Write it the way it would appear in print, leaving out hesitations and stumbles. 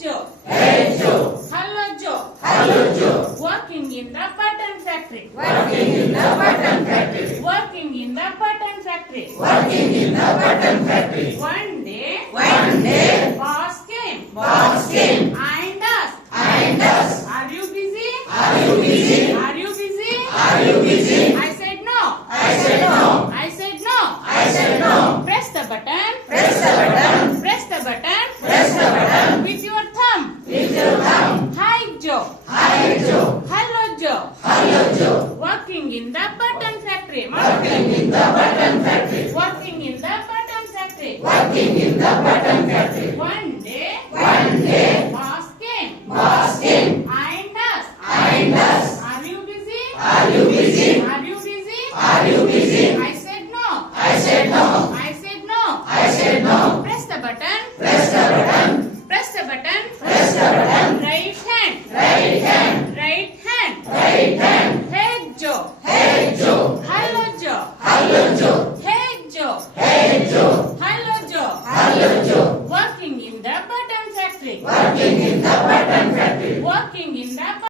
Joe. Hey Joe. Hello Joe. Hello Joe. Working in the button factory. Working in the button factory. Working in the button factory. Working in the button factory. One day, Boss came came and asked, Are you busy? Are you busy? Are you busy? Are you busy? I said no. I said no. I said no. I said no. Press the button. Press the button. Press the button. Press the button. With your thumb. With your thumb. Hi Joe. Hi Joe. Hello Joe. Hello Joe. Working in the button factory. Working in the button factory. Working in the button factory. Working in the button factory. One day, Boss came and asked, and asked, Are you busy? Are you busy? Are you busy? Are you busy? I said no. I said no. I said no. I said no. Press the button. Press the button. Press the button. Press the button. Right hand. Right hand. Right hand. Right hand. Hey Joe. Hey Joe. Hello Joe. Hello Joe.